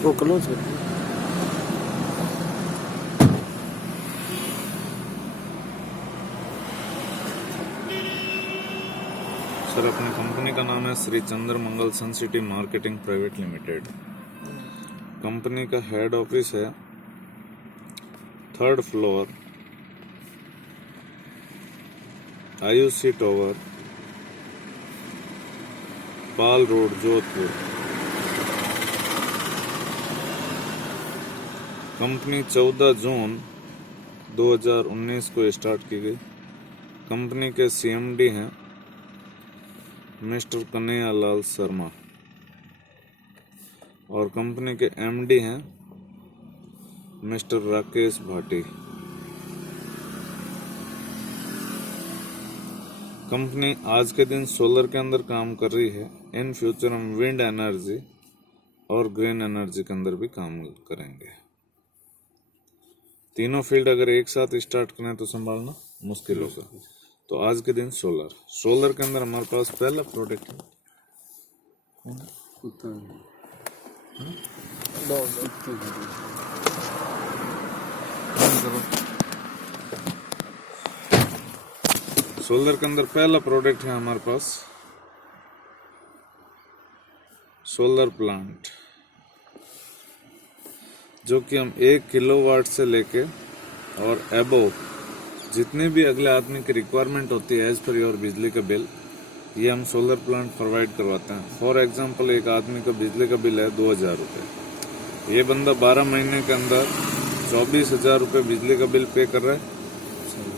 वो क्लोज कर। सर, अपनी कंपनी का नाम है Shri Chandra Mangal sun city marketing private limited. Company का हेड ऑफिस है 3rd floor, Ayushi tower, Pal road, Jodhpur. Company 14 जून 2019 को स्टार्ट की गई। कंपनी के सीएमडी हैं मिस्टर कन्हैया लाल शर्मा और कंपनी के एमडी हैं मिस्टर राकेश भाटी। कंपनी आज के दिन सोलर के अंदर काम कर रही है। इन फ्यूचर हम विंड एनर्जी और ग्रीन एनर्जी के अंदर भी काम करेंगे। तीनों फील्ड अगर एक साथ स्टार्ट करें तो संभालना मुश्किल होगा। तो आज के दिन सोलर के अंदर हमारे पास पहला प्रोडक्ट है सोलर के अंदर पहला प्रोडक्ट है हमारे पास सोलर प्लांट, जो कि हम 1 किलोवाट से लेके और एबोव जितने भी अगले आदमी की रिक्वायरमेंट होती है एज पर योर बिजली का बिल, ये हम सोलर प्लांट प्रोवाइड करवाते हैं। फॉर एग्जांपल, एक आदमी का बिजली का बिल है 2000 रुपये। ये बंदा 12 महीने के अंदर 24,000 रुपये बिजली का बिल पे कर रहा है।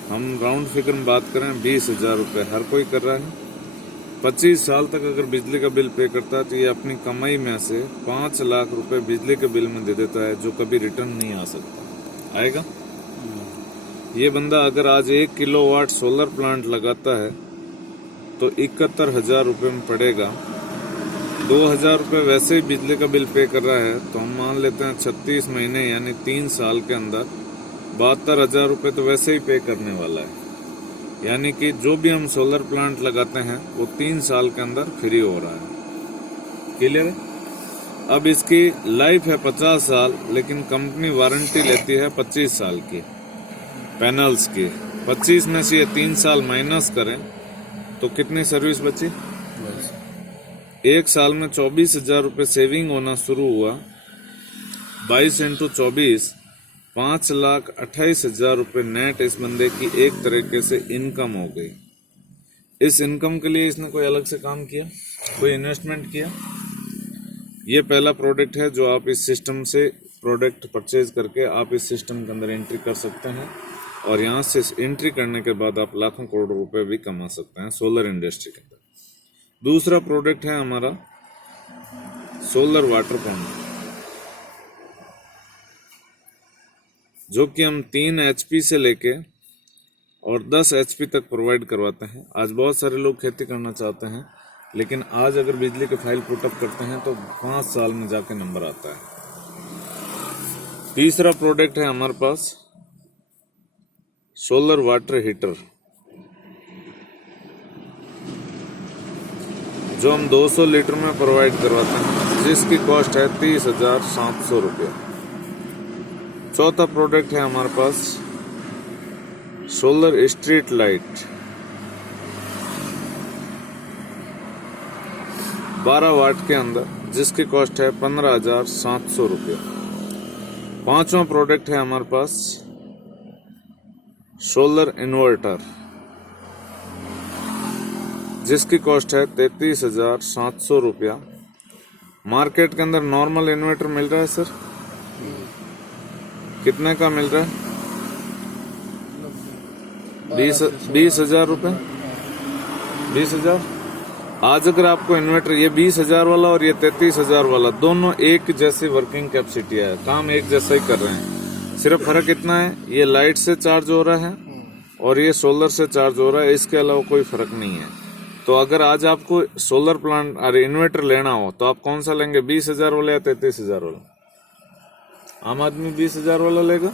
हम राउंड फिगर में बात करें 20,000 रुपये हर कोई कर रहा है। 25 साल तक अगर बिजली का बिल पे करता है तो ये अपनी कमाई में से 5 लाख रुपए बिजली के बिल में दे देता है, जो कभी रिटर्न नहीं आ सकता। आएगा? ये बंदा अगर आज 1 किलोवाट सोलर प्लांट लगाता है तो 71,000 रुपये में पड़ेगा। 2,000 रुपये वैसे ही बिजली का बिल पे कर रहा है, तो हम मान लेते हैं 36 महीने यानी 3 साल के अंदर 72,000 रुपये तो वैसे ही पे करने वाला है। यानी कि जो भी हम सोलर प्लांट लगाते हैं वो 3 साल के अंदर फ्री हो रहा है। क्लियर है? अब इसकी लाइफ है 50 साल, लेकिन कंपनी वारंटी लेती है 25 साल की पैनल्स की। 25 में से ये 3 साल माइनस करें तो कितनी सर्विस बची? 1 साल में 24,000 रुपये सेविंग होना शुरू हुआ। 22 × 24 5,28,000 रुपये नेट इस बंदे की एक तरीके से इनकम हो गई। इस इनकम के लिए इसने कोई अलग से काम किया, कोई इन्वेस्टमेंट किया? ये पहला प्रोडक्ट है जो आप इस सिस्टम से प्रोडक्ट परचेज करके आप इस सिस्टम के अंदर एंट्री कर सकते हैं और यहाँ से एंट्री करने के बाद आप लाखों करोड़ रुपए भी कमा सकते हैं सोलर इंडस्ट्री के अंदर। दूसरा प्रोडक्ट है हमारा सोलर वाटर पंप, जो कि हम 3 HP से लेके और 10 HP तक प्रोवाइड करवाते हैं। आज बहुत सारे लोग खेती करना चाहते हैं, लेकिन आज अगर बिजली के फाइल पुटअप करते हैं तो 5 साल में जाके नंबर आता है। तीसरा प्रोडक्ट है हमारे पास सोलर वाटर हीटर, जो हम 200 लीटर में प्रोवाइड करवाते हैं, जिसकी कॉस्ट है 30,700 रुपये। चौथा प्रोडक्ट है हमारे पास सोलर स्ट्रीट लाइट, 12 वाट के अंदर, जिसकी कॉस्ट है 15,700 रुपये। पांचवा प्रोडक्ट है हमारे पास सोलर इन्वर्टर, जिसकी कॉस्ट है 33,700 रुपया। मार्केट के अंदर नॉर्मल इन्वर्टर मिल रहा है सर, कितने का मिल रहा है? 20,000 रुपये। 20,000। आज अगर आपको इन्वर्टर ये 20,000 वाला और ये 33,000 वाला, दोनों एक जैसी वर्किंग कैपेसिटी है, काम एक जैसा ही कर रहे हैं। सिर्फ फर्क इतना है, ये लाइट से चार्ज हो रहा है और ये सोलर से चार्ज हो रहा है, इसके अलावा कोई फर्क नहीं है। तो अगर आज आपको सोलर प्लांट अरे इन्वर्टर लेना हो तो आप कौन सा लेंगे, 20,000 वाला या 33,000 वाला? आम आदमी 20,000 वाला लेगा,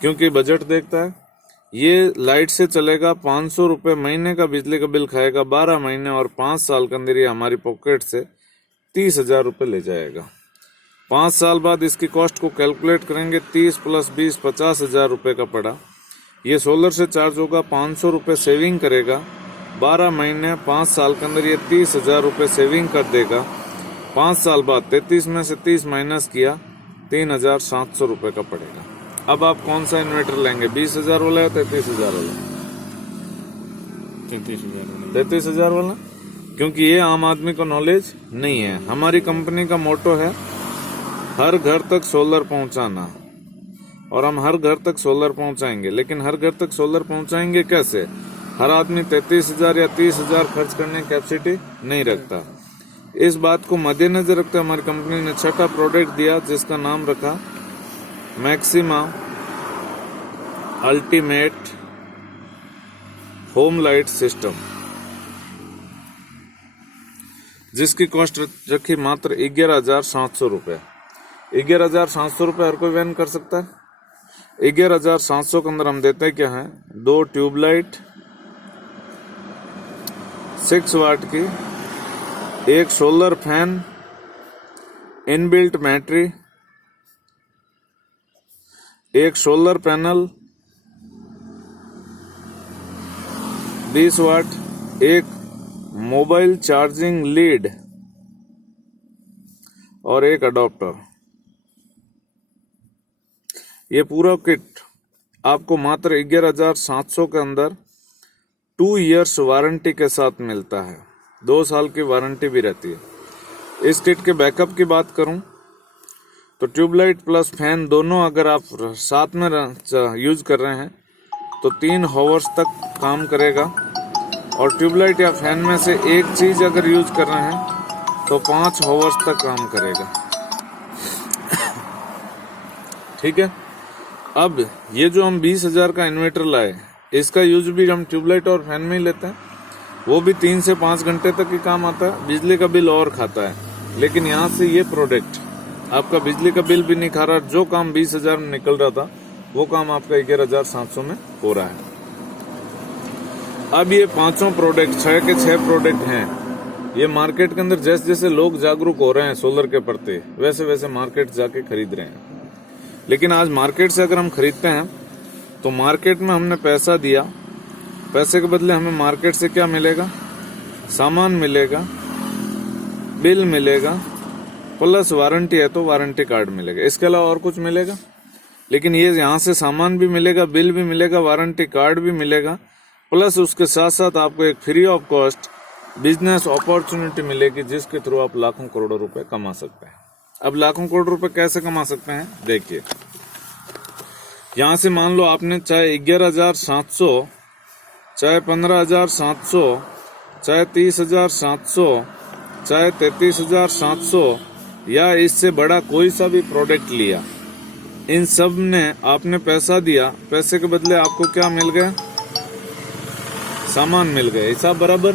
क्योंकि बजट देखता है। ये लाइट से चलेगा, 500 रुपये महीने का बिजली का बिल खाएगा 12 महीने, और 5 साल के अंदर ये हमारी पॉकेट से 30,000 रुपये ले जाएगा। 5 साल बाद इसकी कॉस्ट को कैलकुलेट करेंगे, 30 + 20 50,000 रुपये का पड़ा। ये सोलर से चार्ज होगा, 500 रुपये सेविंग करेगा। 12 महीने 5 साल के अंदर ये 30,000 रुपये सेविंग कर देगा। 5 साल बाद 33 में से 30 माइनस किया, 3,700 रुपये का पड़ेगा। अब आप कौन सा इन्वर्टर लेंगे, 20,000 वाला या 33,000 वाला? 33,000 वाला, क्योंकि ये आम आदमी को नॉलेज नहीं है। हमारी कंपनी का मोटो है हर घर तक सोलर पहुंचाना, और हम हर घर तक सोलर पहुंचाएंगे। लेकिन हर घर तक सोलर पहुंचाएंगे कैसे? हर आदमी 33,000 या 30,000 खर्च करने की कैपेसिटी नहीं रखता। इस बात को मद्देनजर रखते हमारी कंपनी ने छठा प्रोडक्ट दिया, जिसका नाम रखा maxima ultimate home light system, जिसकी कॉस्ट रखी मात्र 11,700 रुपये। 11,700 रुपये हर कोई वैन कर सकता है। 11,700 के अंदर हम देते हैं क्या है, 2 ट्यूबलाइट 6 वाट की, एक सोलर फैन, इनबिल्ट बैटरी, एक सोलर पैनल 20 वाट, एक मोबाइल चार्जिंग लीड और एक अडॉप्टर। ये पूरा किट आपको मात्र 11,700 के अंदर 2 इयर्स वारंटी के साथ मिलता है। 2 साल की वारंटी भी रहती है। इस किट के बैकअप की बात करूं तो ट्यूबलाइट प्लस फैन दोनों अगर आप साथ में यूज कर रहे हैं तो 3 आवर्स तक काम करेगा, और ट्यूबलाइट या फैन में से एक चीज अगर यूज कर रहे हैं तो 5 आवर्स तक काम करेगा। ठीक है। अब ये जो हम 20,000 का इन्वर्टर लाए, इसका यूज भी हम ट्यूबलाइट और फैन में ही लेते हैं। वो भी 3 से 5 घंटे तक ही काम आता है, बिजली का बिल और खाता है। लेकिन यहाँ से ये प्रोडक्ट आपका बिजली का बिल भी नहीं खा रहा। जो काम 20,000 में निकल रहा था वो काम आपका 11,700 में हो रहा है। अब ये 5 प्रोडक्ट, 6 के 6 प्रोडक्ट हैं। ये मार्केट के अंदर जैसे जैसे लोग जागरूक हो रहे हैं सोलर के प्रति, वैसे वैसे मार्केट जाके खरीद रहे हैं। लेकिन आज मार्केट से अगर हम खरीदते हैं तो मार्केट में हमने पैसा दिया, पैसे के बदले हमें मार्केट से क्या मिलेगा? सामान मिलेगा, बिल मिलेगा, प्लस वारंटी है तो वारंटी कार्ड मिलेगा। इसके अलावा और कुछ मिलेगा? लेकिन ये यहाँ से सामान भी मिलेगा, बिल भी मिलेगा, वारंटी कार्ड भी मिलेगा, प्लस उसके साथ साथ आपको एक free of cost business opportunity मिलेगी, जिसके थ्रू आप लाखों करोड़ों रुपए कमा सकते हैं। अब लाखों करोड़ रुपए कैसे कमा सकते हैं, देखिए। यहां से मान लो आपने चाहे 11,700, चाहे 15,700, चाहे 30,700, चाहे 33,700 या इससे बड़ा कोई सा भी प्रोडक्ट लिया, इन सब ने आपने पैसा दिया, पैसे के बदले आपको क्या मिल गया? सामान मिल गया। हिसाब बराबर।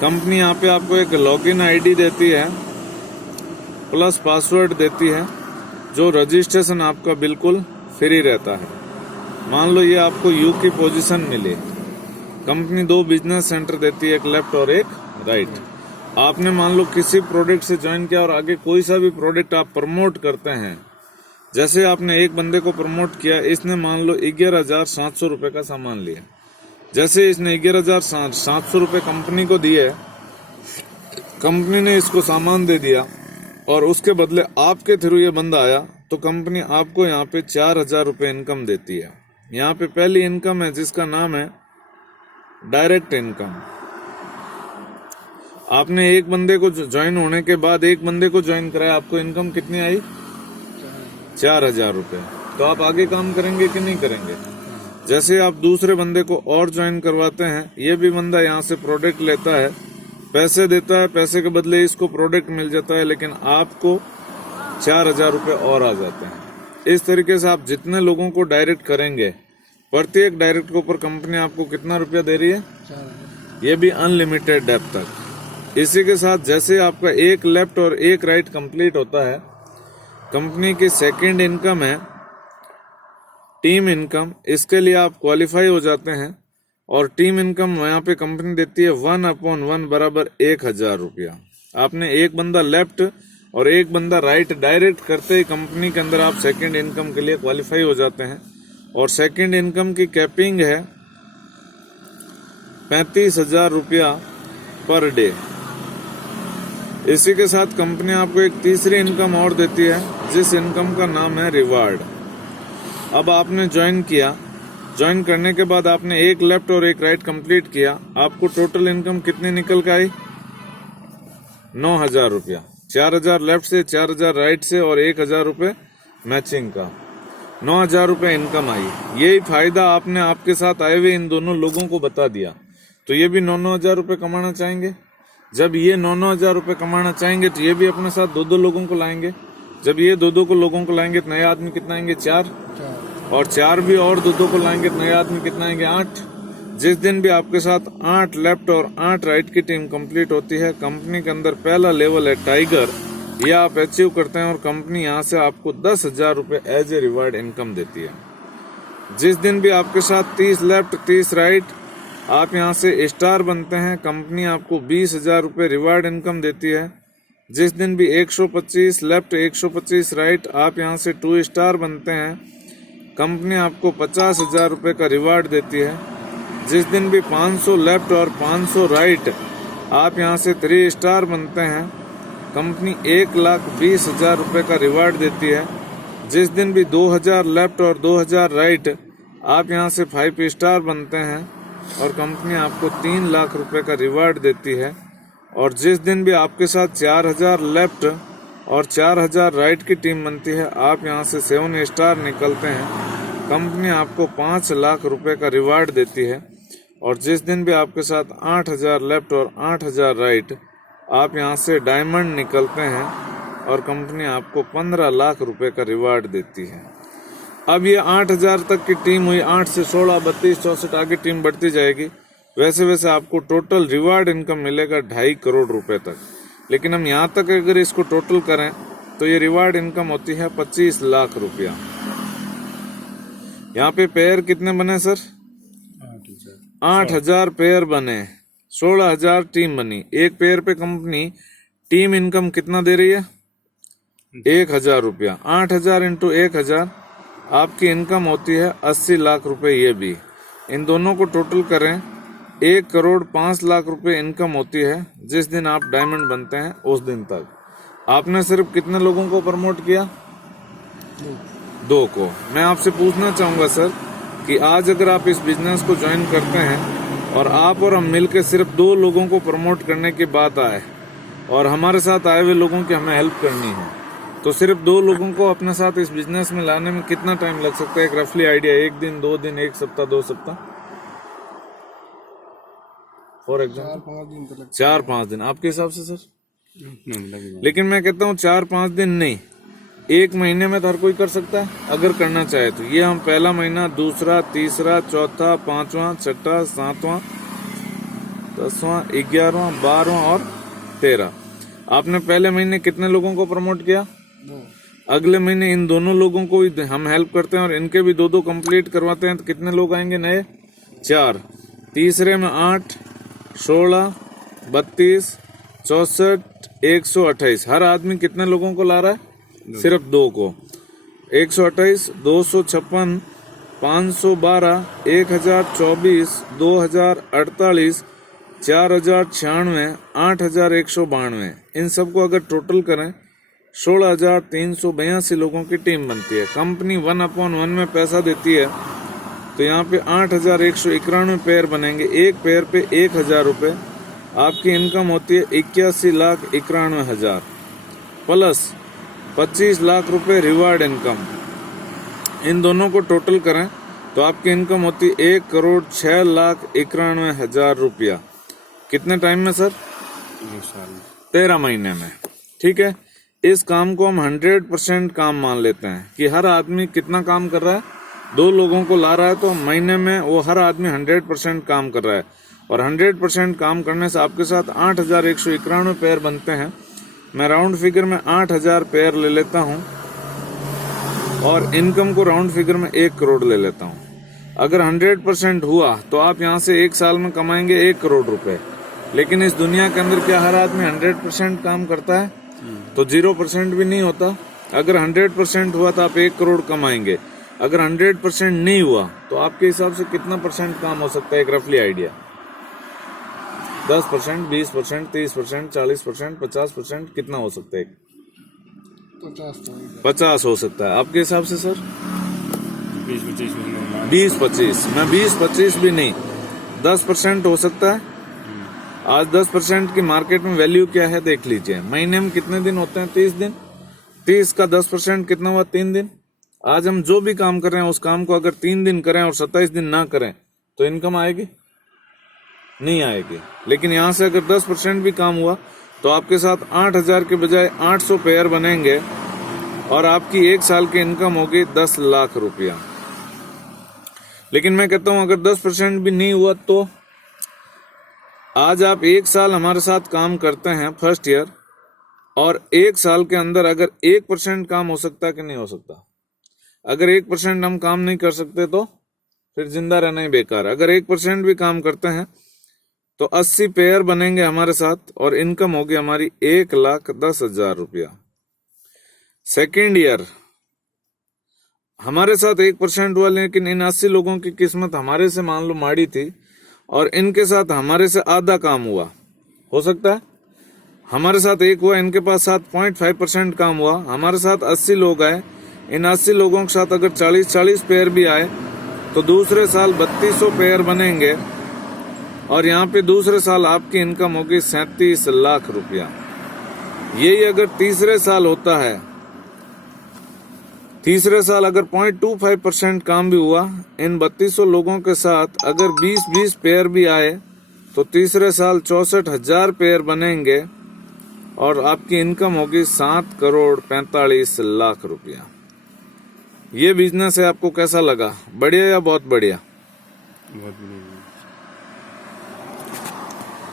कंपनी यहाँ पे आपको एक लॉगिन आईडी देती है, प्लस पासवर्ड देती है, जो रजिस्ट्रेशन आपका बिल्कुल फ्री रहता है। मान लो ये आपको यू की पोजीशन मिली, कंपनी 2 बिजनेस सेंटर देती है, एक लेफ्ट और एक राइट। आपने मान लो किसी प्रोडक्ट से ज्वाइन किया और आगे कोई सा भी प्रोडक्ट आप प्रमोट करते हैं, जैसे आपने एक बंदे को प्रमोट किया, इसने मान लो 11,700 रुपए का सामान लिया। जैसे इसने 11,700 रुपए कंपनी को दिए, कंपनी ने इसको सामान दे दिया और उसके बदले आपके थ्रू ये बंदा आया, तो कंपनी आपको यहाँ पे 4,000 रुपए इनकम देती है। यहाँ पे पहली इनकम है जिसका नाम है डायरेक्ट इनकम। आपने एक बंदे को ज्वाइन होने के बाद एक बंदे को ज्वाइन कराया, आपको इनकम कितनी आई? 4,000 रुपए। तो आप आगे काम करेंगे कि नहीं करेंगे? जैसे आप दूसरे बंदे को और ज्वाइन करवाते हैं, ये भी बंदा यहाँ से प्रोडक्ट लेता है, पैसे देता है, पैसे के बदले इसको प्रोडक्ट मिल जाता है, लेकिन आपको 4,000 रुपए और आ जाते हैं। इस तरीके से आप जितने लोगों को डायरेक्ट करेंगे, प्रत्येक डायरेक्ट के ऊपर कंपनी आपको कितना रुपया दे रही है? ये भी अनलिमिटेड डेप्थ तक। इसी के साथ जैसे आपका एक लेफ्ट और एक राइट कंप्लीट होता है, कंपनी की सेकंड इनकम है टीम इनकम। इसके लिए आप क्वालिफाई हो जाते हैं और टीम इनकम यहाँ पे कंपनी देती है 1/1 बराबर 1,000 रुपया। आपने एक बंदा लेफ्ट और एक बंदा राइट डायरेक्ट करते ही कंपनी के अंदर आप सेकंड इनकम के लिए क्वालिफाई हो जाते हैं। और सेकंड इनकम की कैपिंग है 35,000 रुपया पर डे। इसी के साथ कंपनी आपको एक तीसरी इनकम और देती है, जिस इनकम का नाम है रिवार्ड। अब आपने ज्वाइन किया, ज्वाइन करने के बाद आपने एक लेफ्ट और एक राइट कंप्लीट किया, आपको टोटल इनकम कितनी निकल के आई? 9,000 रुपया। 4,000 लेफ्ट से, 4,000 राइट से और 1,000 रुपये मैचिंग का, 9,000 रुपये इनकम आई। यही फायदा आपने आपके साथ आए हुए इन दोनों लोगों को बता दिया, तो ये भी 9,000 रुपये कमाना चाहेंगे। जब ये 9,000 रुपये कमाना चाहेंगे तो ये भी अपने साथ 2-2 लोगों को लाएंगे। जब ये 2-2 को लोगों को लाएंगे तो नए आदमी कितना आएंगे? 4। और 4 भी और 2-2 को लाएंगे तो नए आदमी कितना आएंगे? 8। जिस दिन भी आपके साथ 8 लेफ्ट और 8 राइट की टीम कंप्लीट होती है, कंपनी के अंदर पहला लेवल है टाइगर, ये आप अचीव करते हैं और कंपनी यहाँ से आपको 10,000 रुपये एज ए रिवार्ड इनकम देती है। जिस दिन भी आपके साथ 30 लेफ्ट 30 राइट आप यहाँ से स्टार बनते हैं, कंपनी आपको 20,000 रुपये रिवार्ड इनकम देती है। जिस दिन भी 125 लेफ्ट 125 राइट आप यहाँ से 2 स्टार बनते हैं, कंपनी आपको 50,000 रुपये का रिवार्ड देती है। जिस दिन भी 500 लेफ्ट और 500 राइट आप यहाँ से 3 स्टार बनते हैं, कंपनी 1,20,000 रुपये का रिवार्ड देती है। जिस दिन भी 2,000 लेफ्ट और 2,000 राइट आप यहाँ से 5 स्टार बनते हैं और कंपनी आपको 3 लाख रुपए का रिवार्ड देती है। और जिस दिन भी आपके साथ 4,000 लेफ्ट और 4,000 राइट की टीम बनती है, आप यहाँ से 7 स्टार निकलते हैं, कंपनी आपको 5 लाख रुपए का रिवार्ड देती है। और जिस दिन भी आपके साथ 8,000 लेफ्ट और 8,000 राइट आप यहाँ से डायमंड निकलते हैं और कंपनी आपको 15 लाख रुपए का रिवार्ड देती है। अब ये 8,000 तक की टीम हुई, 8 से 16, 32, 64 आगे टीम बढ़ती जाएगी। वैसे वैसे आपको टोटल रिवार्ड इनकम मिलेगा 2.5 करोड़ रुपए तक। लेकिन हम यहाँ तक अगर इसको टोटल करें तो ये रिवार्ड इनकम होती है 25 लाख रुपया। यहाँ पे पेयर कितने बने सर? 8,000 पेयर बने, 16,000 टीम बनी। एक पेयर पे कंपनी टीम इनकम कितना दे रही है? 1,000 रुपया। 8,000 इंटू 1,000 आपकी इनकम होती है 80 लाख रुपए। ये भी इन दोनों को टोटल करें 1 करोड़ 5 लाख रुपए इनकम होती है। जिस दिन आप डायमंड बनते हैं उस दिन तक आपने सिर्फ कितने लोगों को प्रमोट किया? 2 को। मैं आपसे पूछना चाहूंगा सर कि आज अगर आप इस बिजनेस को ज्वाइन करते हैं और आप और हम मिलकर सिर्फ 2 लोगों को प्रमोट करने की बात आए और हमारे साथ आए हुए लोगों की हमें हेल्प करनी है, तो सिर्फ 2 लोगों को अपने साथ इस बिजनेस में लाने में कितना टाइम लग सकता है? एक रफली आइडिया, 1 दिन 2 दिन 1 सप्ताह 2 सप्ताह? फॉर एग्जाम्पल 4-5 दिन आपके हिसाब से सर? लेकिन मैं कहता हूँ 4-5 दिन नहीं, 1 महीने में तो हर कोई कर सकता है अगर करना चाहे तो। ये हम पहला महीना, दूसरा, तीसरा, चौथा, 5वां, 6वां, 7वां, 10वां, 11वां, 12वां और 13। आपने पहले महीने कितने लोगों को प्रमोट किया? 2। अगले महीने इन दोनों लोगों को हम हेल्प करते हैं और इनके भी 2-2 कंप्लीट करवाते हैं, तो कितने लोग आएंगे नए? 4। तीसरे में 8, 16, 32, 64, 128। हर आदमी कितने लोगों को ला रहा है? सिर्फ 2 को। 128, 256, 512, 1024, 2048, 4096, 8192। इन सबको अगर टोटल करें 16,382 लोगों की टीम बनती है। कंपनी 1/1 में पैसा देती है, तो यहाँ पे 8,191 पेयर बनेंगे। एक पेयर पे 1,000 रुपये। आपकी इनकम होती है 81,91,000 प्लस 25 लाख रुपए रिवार्ड इनकम। इन दोनों को टोटल करें तो आपकी इनकम होती है 1,06,91,000 रुपया। कितने टाइम में सर? 13 महीने में। ठीक है, इस काम को हम 100% काम मान लेते हैं कि हर आदमी कितना काम कर रहा है? 2 लोगों को ला रहा है, तो महीने में वो हर आदमी 100% काम कर रहा है। और 100% काम करने से आपके साथ 8,191 पेयर बनते हैं। मैं राउंड फिगर में 8,000 पेयर ले लेता हूं और इनकम को राउंड फिगर में 1 करोड़ ले लेता हूं। अगर 100% हुआ तो आप यहां से 1 साल में कमाएंगे 1 करोड़ रुपए। लेकिन इस दुनिया के अंदर क्या हर आदमी 100% काम करता है? तो 0% भी नहीं होता। अगर 100% हुआ तो आप 1 करोड़ कमाएंगे। अगर 100% नहीं हुआ तो आपके हिसाब से कितना परसेंट काम हो सकता है? एक रफली आइडिया। 10%, 20%, 30%, 40%, 50%, कितना हो सकता है? 50 हो सकता है। आपके हिसाब से सर? 20-25। मैं 20-25 भी नहीं, 10% हो सकता है। आज 10% की मार्केट में वैल्यू क्या है देख लीजिए। महीने में कितने दिन होते हैं? 30 दिन। 30 का 10% कितना हुआ? 3 दिन। आज हम जो भी काम कर रहे हैं उस काम को अगर 3 दिन करें और 27 दिन ना करें तो इनकम आएगी? नहीं आएगी। लेकिन यहां से अगर 10% भी काम हुआ तो आपके साथ 8,000 के बजाय 800 पेयर बनेंगे और आपकी 1 साल की इनकम होगी 10 लाख रुपया। लेकिन मैं कहता हूं अगर 10% भी नहीं हुआ तो आज आप 1 साल हमारे साथ काम करते हैं फर्स्ट ईयर, और 1 साल के अंदर अगर 1% काम हो सकता है कि नहीं हो सकता? अगर 1% हम काम नहीं कर सकते तो फिर जिंदा रहना ही बेकार। अगर 1% भी काम करते हैं तो 80 पेयर बनेंगे हमारे साथ और इनकम होगी हमारी 1,10,000 रुपया। सेकेंड ईयर हमारे साथ 1% हुआ, लेकिन इन 80 लोगों की किस्मत हमारे से मान लो माड़ी थी और इनके साथ हमारे से आधा काम हुआ। हो सकता है हमारे साथ 1 हुआ, इनके पास साथ 0.5% काम हुआ। हमारे साथ 80 लोग आए, इन 80 लोगों के साथ अगर 40 पेयर भी आए तो दूसरे साल 3200 पेयर बनेंगे और यहाँ पे दूसरे साल आपकी इनकम होगी 37 लाख रुपया। यही अगर तीसरे साल होता है, तीसरे साल अगर 0.25% काम भी हुआ, इन 3200 लोगों के साथ अगर 20-20 पेयर भी आए तो तीसरे साल 64,000 पेयर बनेंगे और आपकी इनकम होगी 7,45,00,000 रुपया। ये बिजनेस है, आपको कैसा लगा? बढ़िया या बहुत बढ़िया? बहुत बढ़िया।